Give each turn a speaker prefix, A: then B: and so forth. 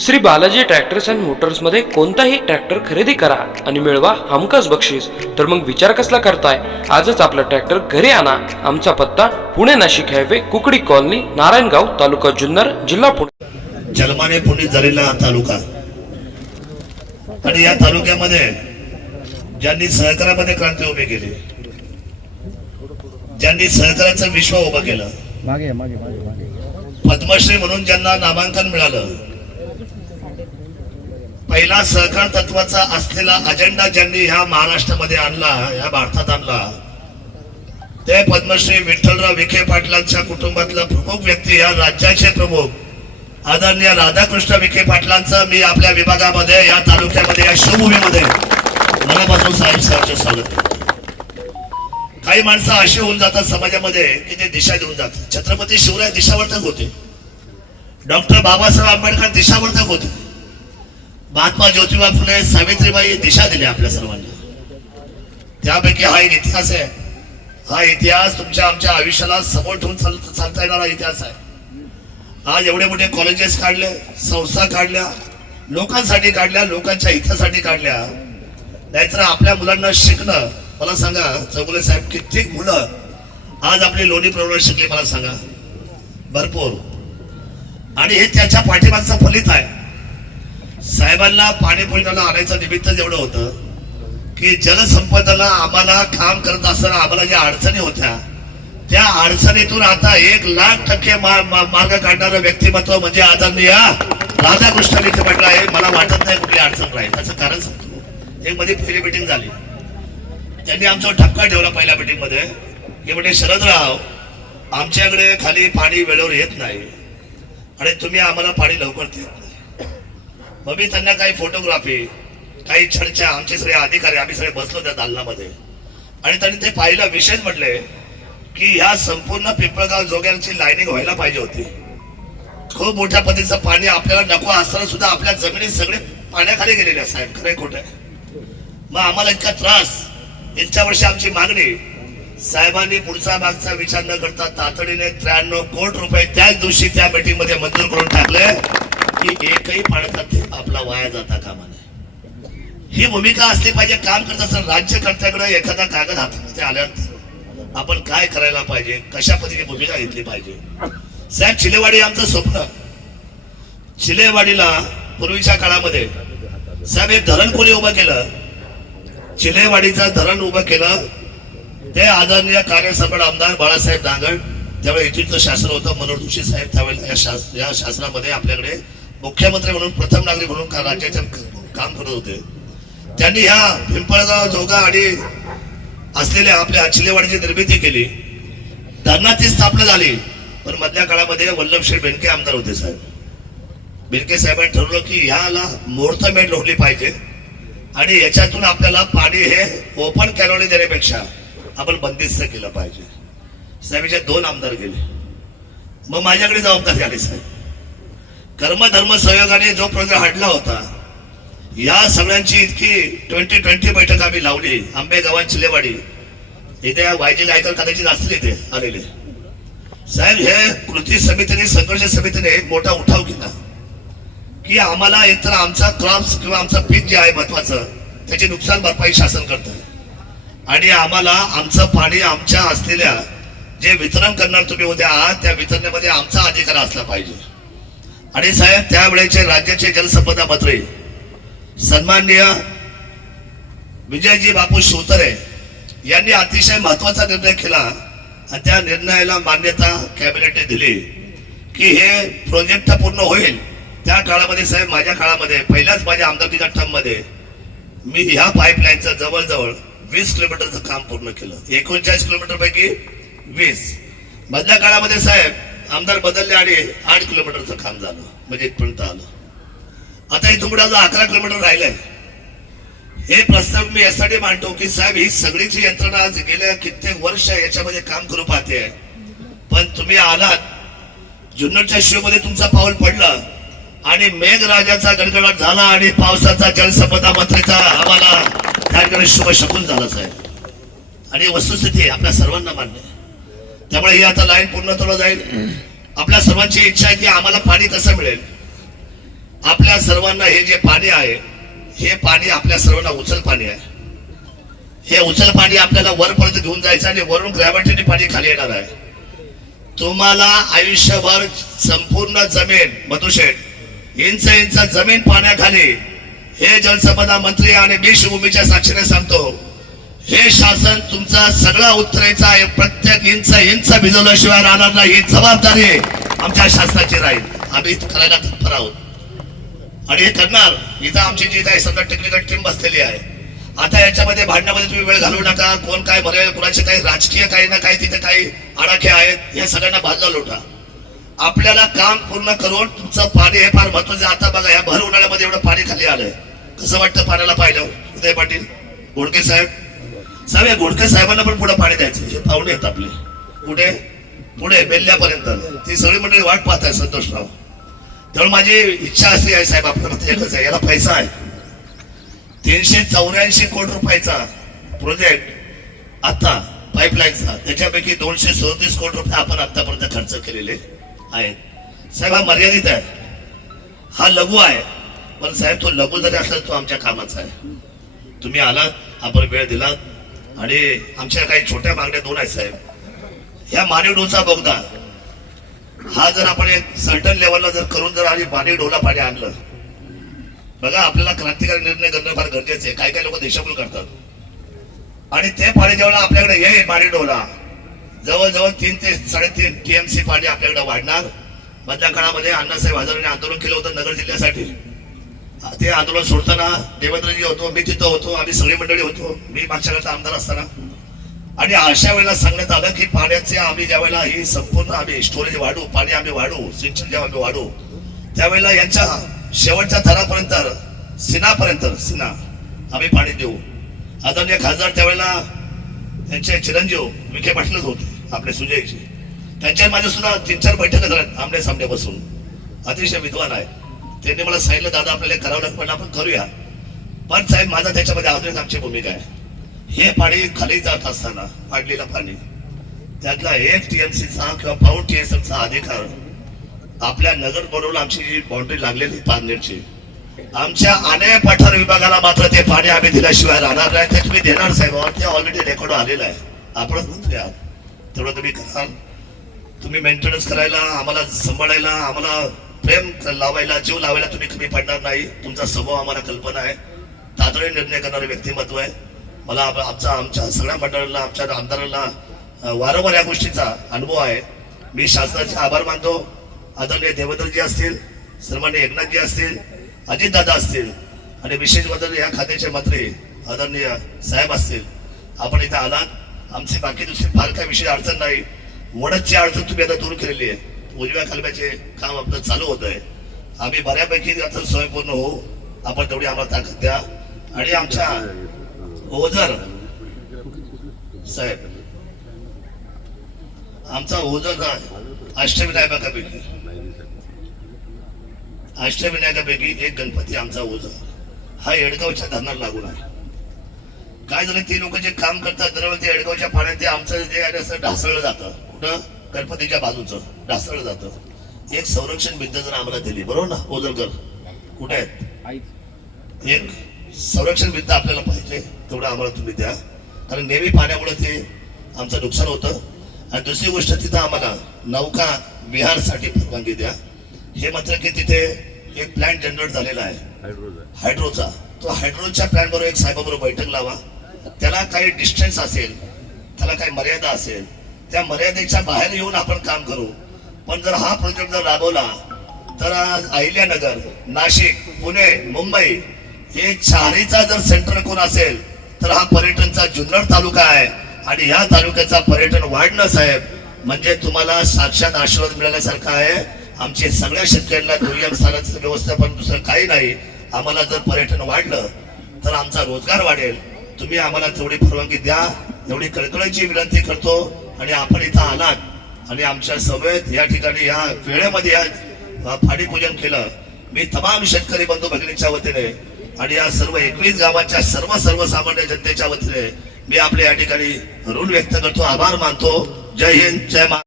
A: Shri Balaji tractors and मोटर्समध्ये कोणताही tractor खरेदी करा आणि मिळवा हमखास बक्षीस. तर मग विचार कसला करताय? आजच आपला ट्रॅक्टर घरी आणा. आमचा पत्ता पुणे नाशिक हायवे कुकडी कॉलनी नारायणगाव तालुका जुन्नर जिल्हा पुणे.
B: जन्माने पुणे झालेला हा तालुका. आणि या तालुक्यामध्ये ज्यांनी सहकारामध्ये क्रांती उभी केली ज्यांनी सहकाराचं विश्व उभं केलं पद्मश्री म्हणून ज्यांना नामांकन मिळालं पहिला सहकार तत्वाचा असलेला अजेंडा ज्यांनी ह्या महाराष्ट्रामध्ये आणला ह्या भारतात आणला ते पद्मश्री विठ्ठलराव विखे पाटलांच्या कुटुंबातला प्रमुख व्यक्ती या राज्याचे प्रमुख आदरणीय राधाकृष्ण विखे पाटलांचं मी आपल्या विभागामध्ये या तालुक्यामध्ये या शिवभूमीमध्ये मनापासून साहेब साहेबचं स्वागत काही माणसं अशी होऊन जातात समाजामध्ये की ते दिशा देऊन जातात. छत्रपती शिवराय दिशावर्तक होते. डॉक्टर बाबासाहेब आंबेडकर दिशावर्तक होते. महात्मा ज्योतिबा फुले सावित्रीबाई दिशा दिली आपल्या सर्वांना. त्यापैकी हा एक इतिहास आहे. हा इतिहास तुमच्या आमच्या आयुष्याला समोर ठेवून चाल चालता येणारा इतिहास आहे. आज एवढे मोठे कॉलेजेस काढले संस्था काढल्या लोकांसाठी काढल्या लोकांच्या हितासाठी काढल्या. नाहीतर आपल्या मुलांना शिकणं मला सांगा चौगुले साहेब कित्येक मुलं आज आपली लोणी प्रवर्ग शिकली मला सांगा. भरपूर. आणि हे त्याच्या पाठीमागचं फलित आहे. साहेबांना पाणी आणायचं निमित्त जेवढं होतं की जलसंपदाला आम्हाला काम करत असताना आम्हाला ज्या अडचणी होत्या त्या अडचणीतून आता एक लाख टक्के मा- मार्ग काढणारं व्यक्तिमत्व म्हणजे आदरणीय राधाकृष्ण इथे म्हटलं आहे. मला वाटत नाही कुठली अडचण राहील. त्याचं कारण सांगतो. एक मध्ये पहिली मिटिंग झाली. त्यांनी आमचा ठपका ठेवला पहिल्या मिटिंगमध्ये. हे म्हणजे शरदराव आमच्याकडे खाली पाणी वेळेवर येत नाही आणि तुम्ही आम्हाला पाणी लवकर देत मग मी त्यांना काही फोटोग्राफी काही चर्चा आमचे सगळे अधिकारी आम्ही सगळे बसलो त्या दालनामध्ये. आणि त्यांनी ते पाहिलं विशेष म्हटले की ह्या संपूर्ण पिंपळगाव जोग्यांची लाईनिंग व्हायला पाहिजे होती. खूप मोठ्या पद्धतीचं पाणी आपल्याला नको असताना सुद्धा आपल्या जमिनीत सगळे पाण्याखाली गेलेले साहेब खरे खोट आहे. मग आम्हाला इतका त्रास इतक्या वर्षी आमची मागणी साहेबांनी पुढचा मागचा विचार न करता तातडीने त्र्याण्णव कोटी रुपये त्याच दिवशी त्या मीटिंगमध्ये मंजूर करून टाकले. की एकही पाण्याचा आपला वाया जाता कामा नये. ही भूमिका असली पाहिजे काम करत असताना राज्यकर्त्याकडे एखादा कागद हातामध्ये आल्यानंतर आपण काय करायला पाहिजे? कशा पद्धतीने भूमिका घेतली पाहिजे? साहेब चिलेवाडी आमचं स्वप्न. चिलेवाडीला पूर्वीच्या काळामध्ये साहेब हे धरण कोणी उभं केलं? चिलेवाडीचं धरण उभं केलं. ते आदरणीय कार्यसभा आमदार बाळासाहेब दांगड त्यावेळी इथून शासन होतं मनोहर जोशी साहेब त्यावेळेला या शास या शासनामध्ये आपल्याकडे मुख्यमंत्री म्हणून प्रथम नागरिक म्हणून का राज्याचे काम करत होते? त्यांनी ह्या पिंपळगाव जोगा आणि असलेल्या आपल्या अचिलेवाडीची निर्मिती केली. धरणाची स्थापना झाली. पण मधल्या काळामध्ये वल्लभशेठ बेनके आमदार होते साहेब. बेनके साहेबांनी ठरवलं की ह्याला मुहूर्तमेढ रोखली पाहिजे आणि याच्यातून आपल्याला पाणी हे ओपन कॅलोनी देण्यापेक्षा आपण बंदिस्त केलं पाहिजे. साहेबांचे दोन आमदार गेले. मग माझ्याकडे जबाबदारी आली साहेब. कर्मधर्म सहयोगाने जो प्रोग्राम हाडला होता या सगळ्यांची इतकी ट्वेंटी ट्वेंटी बैठक आम्ही लावली. आंबेगावात चिलेवाडी. इथे वायजी गायकर कदाचित असतील इथे आलेले. साहेब हे कृती समितीने संघर्ष समितीने एक मोठा उठाव केला. की आम्हाला एकतर आमचा क्रॉप्स किंवा आमचं पीक जे आहे महत्वाचं त्याची नुकसान भरपाई शासन करतं. आणि आम्हाला आमचं पाणी आमच्या असलेल्या जे वितरण करणार तुम्ही उद्या आहात त्या वितरणामध्ये आमचा अधिकार असला पाहिजे. आणि साहेब त्यावेळेचे राज्याचे जलसंपदा मंत्री सन्माननीय विजयजी बापू शिवतरे यांनी अतिशय महत्त्वाचा निर्णय केला आणि त्या निर्णयाला मान्यता कॅबिनेटने दिली की हे प्रोजेक्ट पूर्ण होईल. त्या काळामध्ये साहेब माझ्या काळामध्ये पहिल्याच माझ्या आमदारकीच्या टर्म मी ह्या पाईपलाईनचं जवळजवळ वीस किलोमीटरचं काम पूर्ण केलं. एकोणचाळीस किलोमीटरपैकी वीस. मधल्या काळामध्ये साहेब आमदार बदलले आणि आठ किलोमीटरचं काम झालं म्हणजे इथपर्यंत आलं. आता इथून पुढे अजून अकरा किलोमीटर राहिलंय हे प्रस्ताव मी यासाठी मांडतो की साहेब ही सगळीची यंत्रणा आज गेल्या कित्येक वर्ष याच्यामध्ये काम करू पाहते. पण तुम्ही आलात जुन्नरच्या शिवमध्ये तुमचा पाऊल पडला आणि मेघराजाचा गडगडाट झाला आणि पावसाचा जलसंपदा मंत्रीचा आम्हाला त्या ठिकाणी शुभ शकून झाला साहेब. आणि वस्तुस्थिती आपल्या सर्वांना मान्य आहे. त्यामुळे ही आता लाईन पूर्णत्वाला जाईल. आपल्या सर्वांची इच्छा आहे की आम्हाला पाणी कसं मिळेल. आपल्या सर्वांना हे जे पाणी आहे हे पाणी आपल्या सर्वांना उचल पाणी आहे. हे उचल पाणी आपल्याला वरपर्यंत घेऊन जायचं आणि वरून ग्रॅव्हिटीने पाणी खाली येणार आहे. तुम्हाला आयुष्यभर संपूर्ण जमीन मधुशेठ इंच इंच जमीन पाण्याखाली हे जलसंपदा मंत्री आणि विश्वभूमीच्या साक्षीने सांगतो. हे शासन तुमचा सगळा उत्तरेचा आहे प्रत्येक इंच इंच भिजवल्याशिवाय राहणार नाही. ही जबाबदारी आमच्या शासनाची राहील. आम्ही करायला तत्पर आहोत. आणि हे करणार इथं आमची जी काही समजा टेक्निकल टीम बसलेली आहे. आता याच्यामध्ये भांडणामध्ये तुम्ही वेळ घालवू नका. कोण काय भरेल कुणाचे काही राजकीय काही ना काही तिथे काही आडाखे आहेत या सगळ्यांना बाजला लोटा. आपल्याला काम पूर्ण करून तुमचं पाणी हे फार महत्वाचं आता बघा या भर उन्हाळ्यामध्ये एवढं पाणी खाली आलंय. कसं वाटतं पाण्याला पाहिलं? उदय पाटील घोडके साहेब साहेब या घोडके साहेबांना पण पुढे पाणी द्यायचं. हे पाहुणे आहेत आपले. कुठे? पुढे बेल्ल्यापर्यंत. ती सगळी मंडळी वाट पाहत आहे संतोषराव त्यामुळे माझी इच्छा अशी आहे साहेब आपल्या मते एकच आहे. याला पैसा आहे. तीनशे चौऱ्याऐंशी कोटी रुपयाचा प्रोजेक्ट आता पाईपलाईनचा. त्याच्यापैकी दोनशे सदतीस कोटी रुपये आपण आतापर्यंत खर्च केलेले आहेत. साहेब हा मर्यादित आहे. हा लघु आहे. पण साहेब तो लघु जरी असला तो आमच्या कामाचा आहे. तुम्ही आलात आपण वेळ दिलात. आणि आमच्या काही छोट्या मागण्या दोन आहेत साहेब. ह्या मानव डोचा बोगदा हा जर आपण एक सर्टन लेवलला जर करून जर आम्ही पाणी डोला पाणी आणलं बघा आपल्याला क्रांतिकारी निर्णय करणं फार गरजेचं आहे. काही काही लोक देशाभूल करतात. आणि ते पाणी जेवढा आपल्याकडे येईल पाणी डोला जवळजवळ तीन ते साडेतीन टीएमसी पाणी आपल्याकडे वाढणार. मधल्या काळामध्ये अण्णासाहेब हजारांनी आंदोलन केलं होतं नगर जिल्ह्यासाठी. ते आंदोलन सोडताना देवेंद्रजी होतो मी तिथं होतो आम्ही सगळी मंडळी होतो मी मागच्या आमदार असताना. आणि अशा वेळेला सांगण्यात आलं की पाण्याचे आम्ही ज्यावेळेला ही संपूर्ण आम्ही स्टोरेज वाढू पाणी आम्ही वाढू सिंचन जेव्हा आम्ही वाढू त्यावेळेला यांच्या शेवटच्या थरापर्यंत सिनापर्यंत सिना आम्ही पाणी देऊ. आदरणीय खासदार त्यावेळेला त्यांचे चिरंजीव विखे पाटीलच होते आपले सुजयजी. त्यांच्या माझ्या सुद्धा तीन चार बैठका झाल्यात आमने सामने बसून. अतिशय विद्वान आहे त्यांनी मला सांगितलं दादा आपल्याला करावं लागतं पण आपण करूया. पण साहेब माझा त्याच्यामध्ये अजून आमची भूमिका आहे. हे पाणी खाली जात असताना पाडलेलं पाणी त्यातला एक टीएमसीचा किंवा पाऊन टीएसएमचा अधिकार आपल्या नगर बरोबर आमची जी बाउंड्री लागलेली पाननेरची आमच्या अनेक पठार विभागाला मात्र ते पाणी आम्ही दिल्याशिवाय राहणार नाही. ते तुम्ही देणार साहेब. ते ऑलरेडी रेकॉर्ड आलेलं आहे. आपणच म्हणतोय आहात. तेवढं तुम्ही कराल तुम्ही मेंटेनन्स करायला आम्हाला सांभाळायला आम्हाला प्रेम लावायला जीव लावायला तुम्ही कमी पडणार नाही. तुमचा स्वभाव आम्हाला कल्पना आहे. तातडीने निर्णय करणारे व्यक्तिमत्व आहे. मला आमचा आमच्या सगळ्या मंडळाला आमच्या आमदारांना वारंवार या गोष्टीचा अनुभव आहे. मी शासनाचे आभार मानतो. आदरणीय देवेंद्रजी असतील सन्मान्य एकनाथजी असतील अजितदादा असतील आणि विशेष बदल या खात्याचे मंत्री आदरणीय साहेब असतील. आपण इथे आलात. आमची बाकी दुसरी फार काही विशेष अडचण नाही. वडदची अडचण तुम्ही आता दूर केलेली आहे. उजव्या कालव्याचे काम आपलं चालू होत आहे आम्ही बऱ्यापैकी आता स्वयंपूर्ण होऊ. आपण तेवढी आम्हाला ताकद द्या. आणि आमच्या ओझर साहेब आमचा ओझर अष्टविनायकापैकी. अष्टविनायकापैकी एक गणपती आमचा ओझर. हा येडगावच्या धरणाला लागून आहे. काय झालं ते लोक जे काम करतात दरवेळी ते येडगावच्या पाण्यात ते आमचं जे आहे असं ढासळलं जातं. कुठं? गणपतीच्या बाजूचं ढासळलं जातं. एक संरक्षण भिंत जर आम्हाला दिली बरोबर ना ओझरकर कुठे आहेत? एक संरक्षण भिंत आपल्याला पाहिजे तेवढं आम्हाला तुम्ही द्या. कारण नेहमी पाण्यामुळे ते आमचं नुकसान होतं. आणि दुसरी गोष्ट तिथं आम्हाला नौका विहारसाठी परवानगी द्या. हे मात्र की तिथे एक प्लॅन जनरेट झालेला आहे. हायड्रोचा. तो हायड्रोच्या प्लॅन बरोबर एक साहेबाबरोबर बैठक लावा. त्याला काही डिस्टन्स असेल त्याला काही मर्यादा असेल त्या मर्यादेच्या बाहेर येऊन आपण काम करू. पण जर हा प्रोजेक्ट जर राबवला तर अहिल्यानगर नाशिक पुणे मुंबई हे चारीचा जर सेंटर कोण असेल तर हा पर्यटनचा जुन्नर तालुका आहे. आणि या तालुक्याचा पर्यटन वाढणं साहेब म्हणजे तुम्हाला साक्षात आशीर्वाद मिळाल्यासारखा आहे. आमचे सगळ्या शेतकऱ्यांना दुय्यम स्थानाचं व्यवस्थापन दुसरं काही नाही. आम्हाला जर पर्यटन वाढलं तर आमचा रोजगार वाढेल. तुम्ही आम्हाला तेवढी परवानगी द्या. एवढी कळकळीची विनंती करतो. आणि आपण इथं आलात आणि आमच्या सभेत या ठिकाणी या वेळेमध्ये या फाडीपूजन केलं. मी तमाम शेतकरी बंधू भगिनीच्या वतीने आणि या सर्व एकवीस गावाच्या सर्व सर्वसामान्य जनतेच्या वतीने मी आपले या ठिकाणी ऋण व्यक्त करतो. आभार मानतो. जय हिंद जय मा